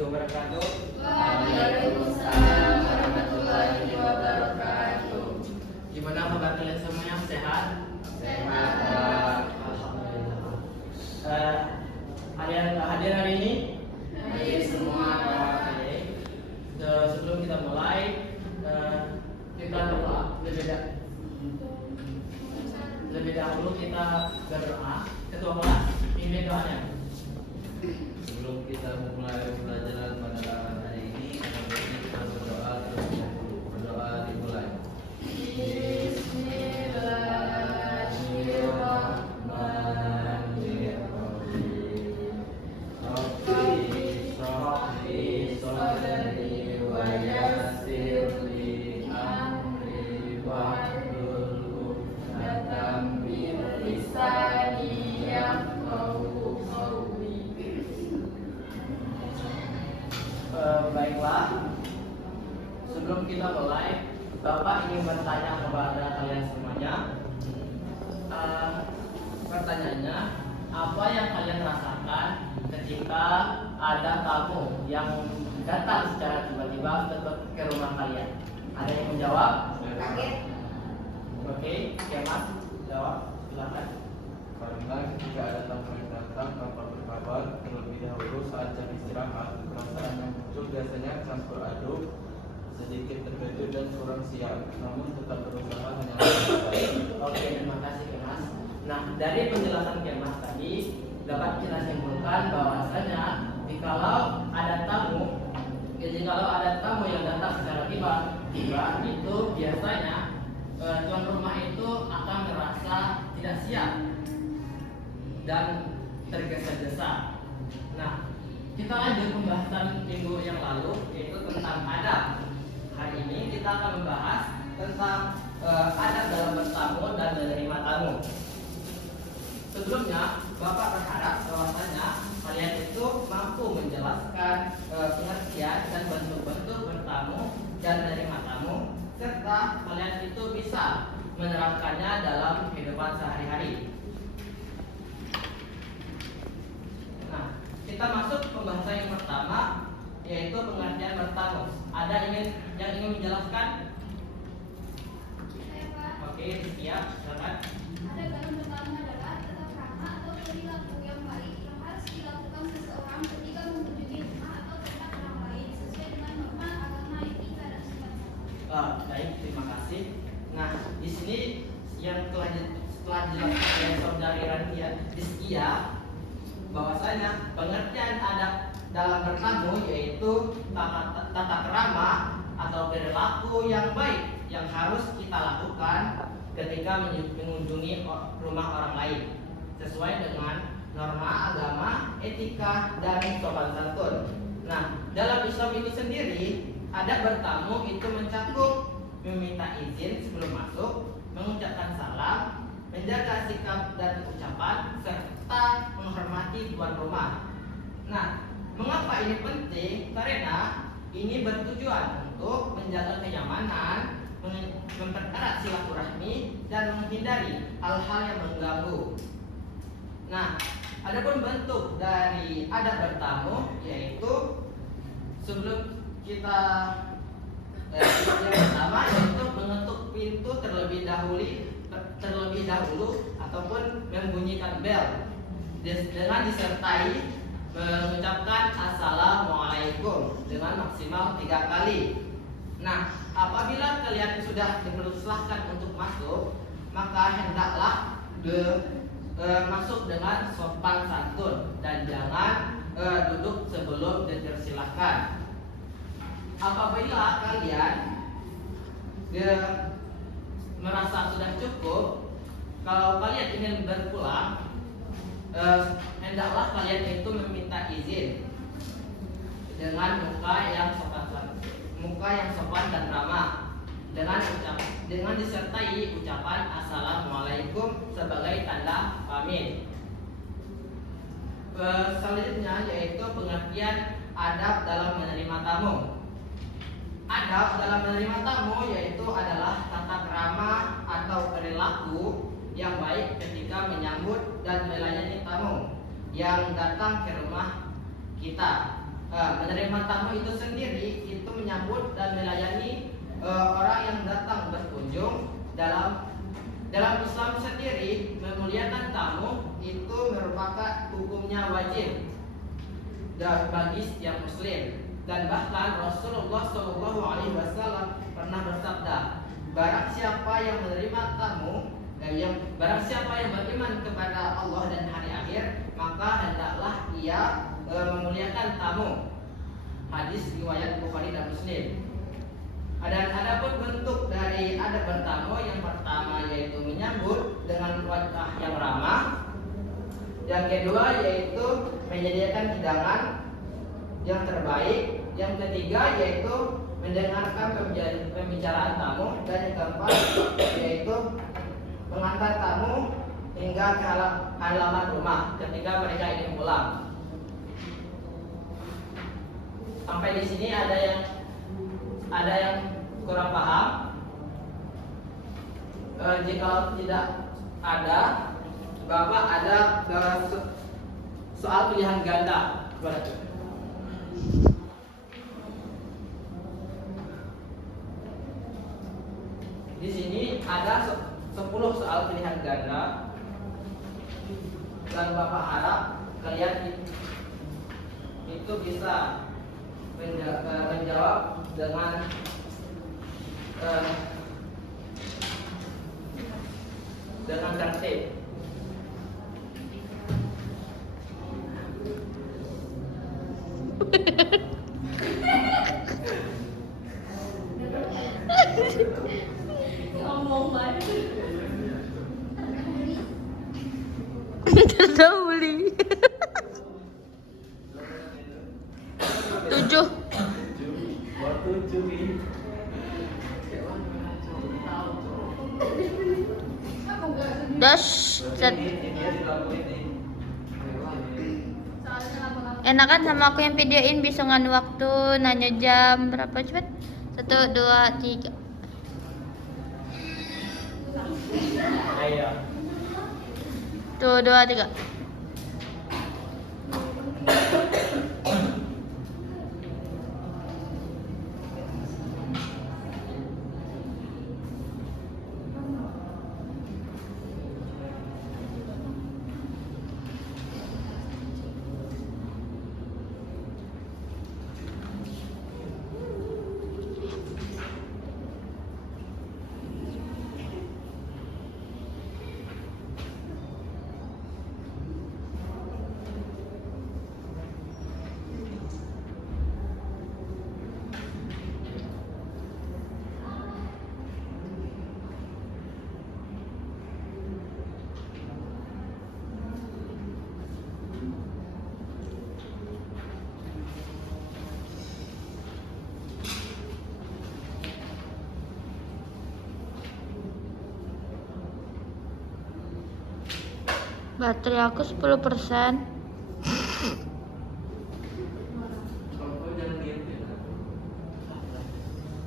warahmatullahi wabarakatuh. Waalaikumsalam warahmatullahi wabarakatuh. Gimana kabar kalian semuanya? Sehat? Sehat. Alhamdulillah. Hadir hari ini? Hadir semua. Oke. Sebelum kita mulai, kita berdoa. Lebih dahulu kita berdoa. Ketua kelas, pimpin doanya. Sebelum kita memulai pelajaran pada hari ini, kita berdoa terlebih dahulu. Berdoa dimulai. Bismillahirrahmanirrahim. Rabbi shrah li sadri wa yassir li amri wahlul 'uqdatam min lisani yafqahu qawli. Baiklah, sebelum kita mulai, Bapak ingin bertanya kepada kalian semuanya. Pertanyaannya, apa yang kalian rasakan ketika ada tamu yang datang secara tiba-tiba ke rumah kalian? Ada yang menjawab? Kaget. Oke, ya Mas, jawab, silakan. Karena ketika ada tamu yang datang tanpa berkabar terlebih dahulu saat jam istirahat, perasaan yang muncul biasanya campur aduk, sedikit terkejut dan kurang siap, namun tetap berusaha hanya Oke, terima kasih Mas. Nah, dari penjelasan Mas tadi dapat kita simpulkan bahwasanya jikalau ada tamu yang datang secara tiba-tiba, itu biasanya tuan rumah itu akan merasa tidak siap dan tergesa-gesa. Nah, kita lanjut pembahasan minggu yang lalu, yaitu tentang adab. Hari ini kita akan membahas tentang adab dalam bertamu dan menerima tamu. Sebelumnya, Bapak berharap bahwasanya kalian itu mampu menjelaskan pengertian dan bentuk-bentuk bertamu dan menerima tamu, serta kalian itu bisa menerapkannya dalam kehidupan sehari-hari. Nah, kita masuk pembahasan yang pertama, yaitu pengertian bertamu. Ada yang ingin menjelaskan? Saya Pak. Oke, siap, silakan. Ada dalam bertamu adalah tata krama atau perilaku yang baik yang harus dilakukan seseorang ketika mengunjungi rumah atau tempat orang lain sesuai dengan norma agama, etika dan sopan santun. Baik, terima kasih. Nah, di sini yang telah dijelaskan oleh saudari Rania Rizkia, bahwasanya pengertian adab dalam bertamu yaitu tata krama atau perilaku yang baik yang harus kita lakukan ketika mengunjungi rumah orang lain sesuai dengan norma agama, etika, dan sopan santun. Nah, dalam Islam itu sendiri, adab bertamu itu mencakup meminta izin sebelum masuk, mengucapkan salam, menjaga sikap dan ucapan, serta menghormati tuan rumah. Nah, mengapa ini penting? Karena ini bertujuan untuk menjaga kenyamanan, mempererat silaturahmi, dan menghindari hal-hal yang mengganggu. Nah, adapun bentuk dari adab bertamu yaitu sebelum kita yang pertama yaitu mengetuk pintu terlebih dahulu ataupun membunyikan bel dengan disertai mengucapkan assalamualaikum dengan maksimal 3 kali. Nah, apabila kalian sudah dipersilahkan untuk masuk, maka hendaklah masuk dengan sopan santun dan jangan duduk sebelum dipersilahkan. Apabila kalian merasa sudah cukup, kalau kalian ingin berpulang, hendaklah kalian itu meminta izin dengan muka yang sopan dan ramah, dengan disertai ucapan assalamualaikum sebagai tanda pamit. Selanjutnya yaitu pengertian adab dalam menerima tamu. Adab dalam menerima tamu yaitu adalah tata krama atau perilaku yang baik ketika menyambut dan melayani tamu yang datang ke rumah kita. Menerima tamu itu sendiri itu menyambut dan melayani orang yang datang berkunjung. Dalam Islam sendiri, memuliakan tamu itu merupakan hukumnya wajib bagi setiap muslim. Dan bahkan Rasulullah SAW pernah bersabda, barang siapa yang menerima tamu, barang siapa yang beriman kepada Allah dan hari akhir, maka hendaklah ia memuliakan tamu. Hadis riwayat Bukhari dan Muslim. Dan adapun bentuk dari adab bertamu, yang pertama yaitu menyambut dengan wajah yang ramah. Yang kedua yaitu menyediakan hidangan yang terbaik. Yang ketiga yaitu mendengarkan pembicaraan tamu. Dan yang keempat yaitu mengantar tamu hingga ke halaman rumah ketika mereka ingin pulang. Sampai di sini ada yang kurang paham? Jika tidak ada, Bapak ada soal pilihan ganda. Di sini ada 10 soal pilihan ganda, dan Bapak harap kalian itu bisa menjawab dengan tertib. Ngomong banget. Terdahulu. 7. Waktu curi. Das. Set. Enakan sama aku yang videoin, bisa nganu waktu, nanya jam berapa cepet. 1, 2, 3. Ayo. 1, 2, 3. Baterai aku 10%. Kamu jangan gitu ya.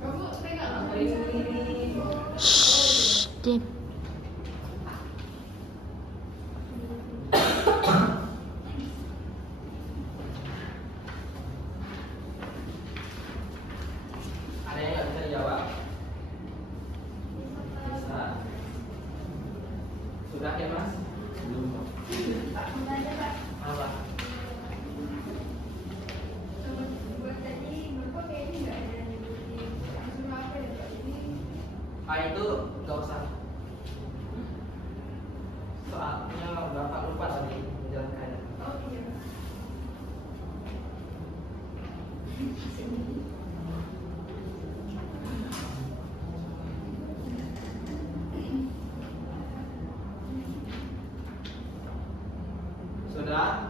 Kamu pegang Shh, diam. Ada yang nggak bisa dijawab? Bisa. Sudah ya Mas? Belum. Apa? Itu nggak usah. Soalnya Bapak lupa tadi menjelaskannya. Sudah?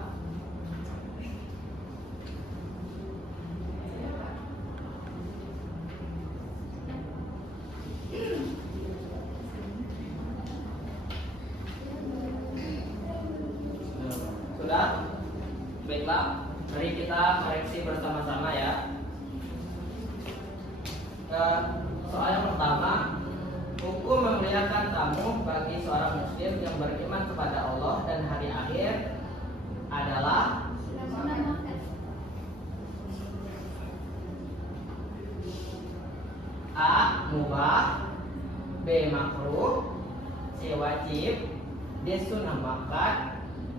Sudah? Baiklah, mari kita koreksi bersama-sama ya. Soal yang pertama, hukum memuliakan tamu bagi seorang muslim yang beriman kepada Allah dan hari akhir adalah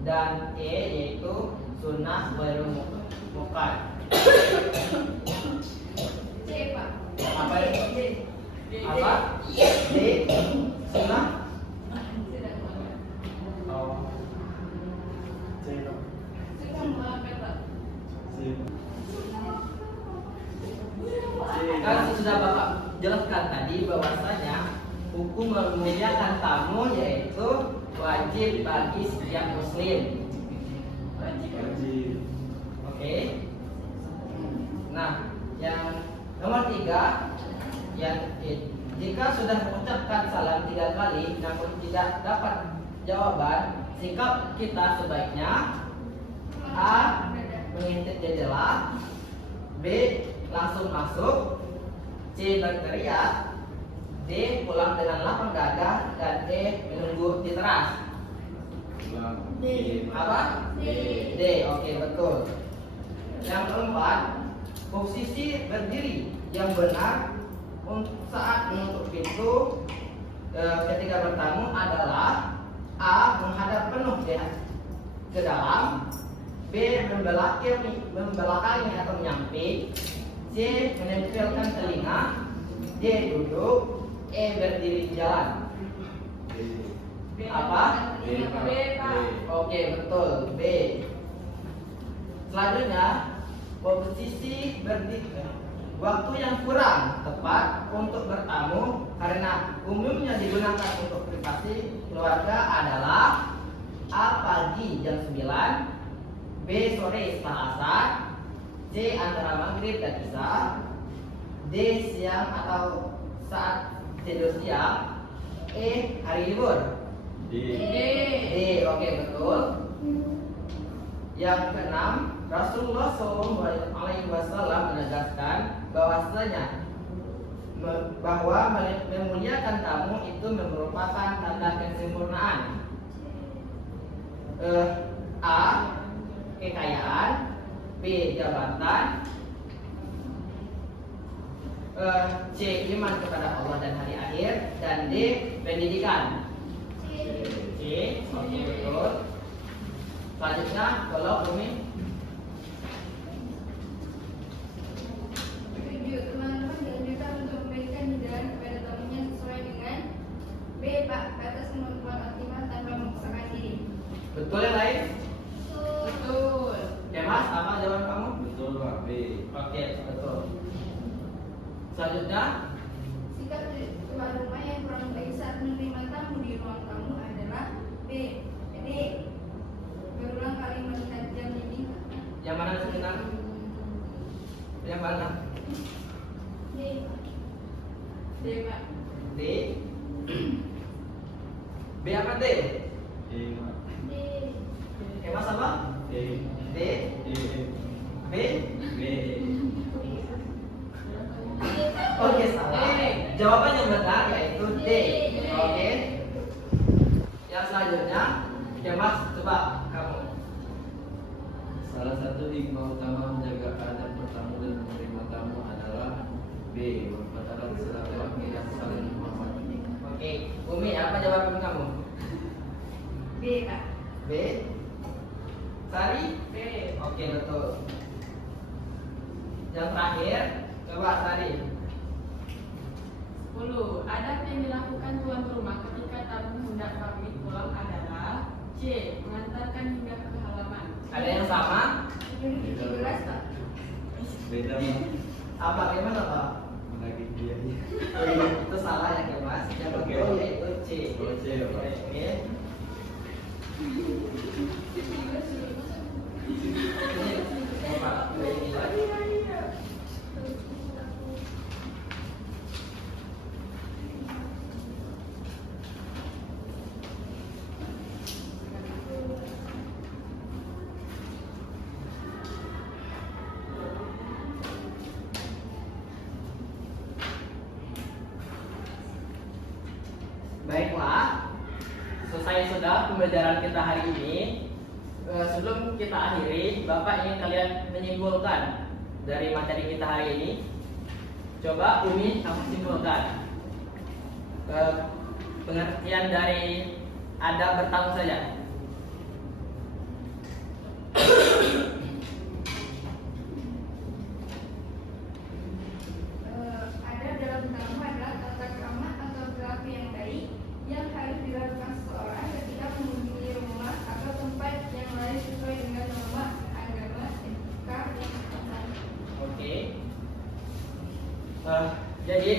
dan E yaitu sunnah ghairul muqayyad. C, Pak. Apa itu? Apa? D. Sunnah. Tidak muakkad. Oh. C. Sunnah muakkad, Pak. C. Kan sudah Bapak jelaskan tadi bahwasanya hukum memuliakan tamu yaitu wajib bagi setiap muslim. Wajib. Oke. Nah, yang nomor 3, jika sudah mengucapkan salam 3 kali namun tidak dapat jawaban, sikap kita sebaiknya A. Mengintip jendela, B. Langsung masuk, C. Berteriak, D. Pulang dengan lapang dada, dan E. Menunggu di teras. Ulang. D. Apa? D. D. Oke, betul. Yang keempat, posisi berdiri yang benar saat menutup pintu ketika bertamu adalah A. Menghadap penuh ke dalam, B. Membelakangi atau menyamping, C. Menempelkan telinga, D. Duduk, E. Berdiri di jalan. D. Apa? D. B, Pak. Oke, betul. B. Selanjutnya, posisi berdiri waktu yang kurang tepat untuk bertamu karena umumnya digunakan untuk privasi keluarga adalah A. Pagi jam 9, B. Sore setelah asar, C. Antara maghrib dan isya, D. Siang atau saat tidur siang, E. Hari libur. D. D. Oke, betul. Yang keenam, Rasulullah SAW menegaskan bahwasanya bahwa memuliakan tamu itu merupakan tanda kesempurnaan. A. Kekayaan, B. Jabatan, C. Iman kepada Allah dan hari akhir, dan D. Pendidikan. C. Oke, betul. Selanjutnya, kalau Umi. 7. Teman-teman dianjurkan untuk memberikan hidangan kepada tamunya sesuai dengan B. Pak, batas kemampuan optimal tanpa memaksakan diri. Betul yang lain? Betul. Ya Mas, apa jawaban kamu? Betul Pak. B. Oke, betul. Selanjutnya, Sikap tuan rumah yang kurang baik saat menerima tamu di ruang tamu adalah B. D. Berulang kali melihat jam ini. yang mana sebentar? Yang mana? D. D, Pak. D. B apa D? D. Pak. D. Oke, Mas apa? D. D. D. B. B. Oke, salah. Jawaban yang benar yaitu D. Oke. Yang selanjutnya, ya Mas, coba kamu. Salah satu hikmah utama menjaga adab bertamu dan menerima tamu adalah B. Mempertahankan silaturahmi dan saling menghormati. Oke, Umi, apa jawaban kamu? B, Pak. B. Sari? B. Oke, betul. Yang terakhir, coba Sari. 10. Adab yang dilakukan tuan rumah ketika tamu hendak pamit pulang adalah C. Mengantarkan hingga ke halaman. Ada yang sama? 17, Pak. Beda Pak. Apa? Gimana Pak? Menagih biaya. Oh iya, itu salah ya Kak Mas. Yang Oke. betul yaitu C. Oh, C, ya, Pak. Oke. Ini Pak, ini lagi. Baiklah, selesai sudah pembelajaran kita hari ini. Sebelum kita akhiri, Bapak ingin kalian menyimpulkan dari materi kita hari ini. Coba Umi kamu simpulkan pengertian dari adab bertamu saja.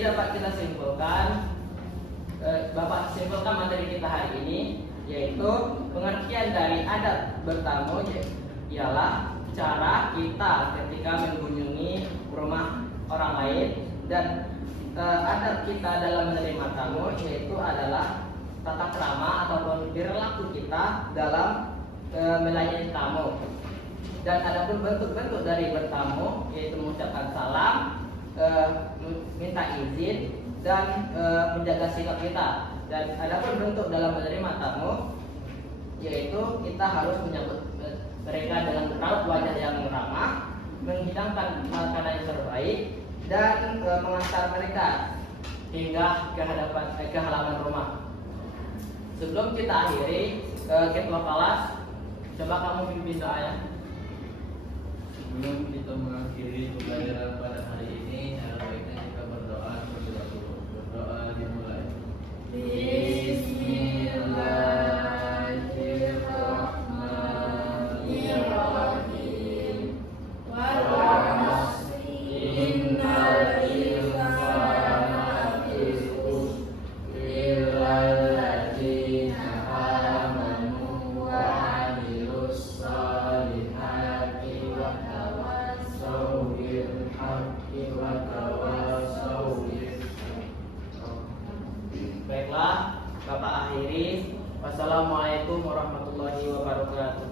dapat kita simpulkan, Bapak simpulkan materi kita hari ini, yaitu pengertian dari adat bertamu ialah cara kita ketika mengunjungi rumah orang lain, dan adat kita dalam menerima tamu yaitu adalah tata krama ataupun perilaku kita dalam melayani tamu. Dan adapun bentuk-bentuk dari bertamu yaitu mengucapkan salam, minta izin, dan menjaga sikap kita. Dan adapun bentuk dalam menerima tamu yaitu kita harus menyambut mereka dengan raut wajah yang ramah, menghidangkan makanan yang terbaik, dan mengantar mereka hingga ke halaman rumah. Sebelum kita akhiri, ketua kelas, coba kamu pimpin doa ya. Sebelum kita mengakhiri pembelajaran pada hari ini, alangkah baiknya kita berdoa terlebih dahulu. Berdoa dimulai. Bismillahirrahmanirrahim. Baiklah, Bapak akhiri. Wassalamualaikum warahmatullahi wabarakatuh.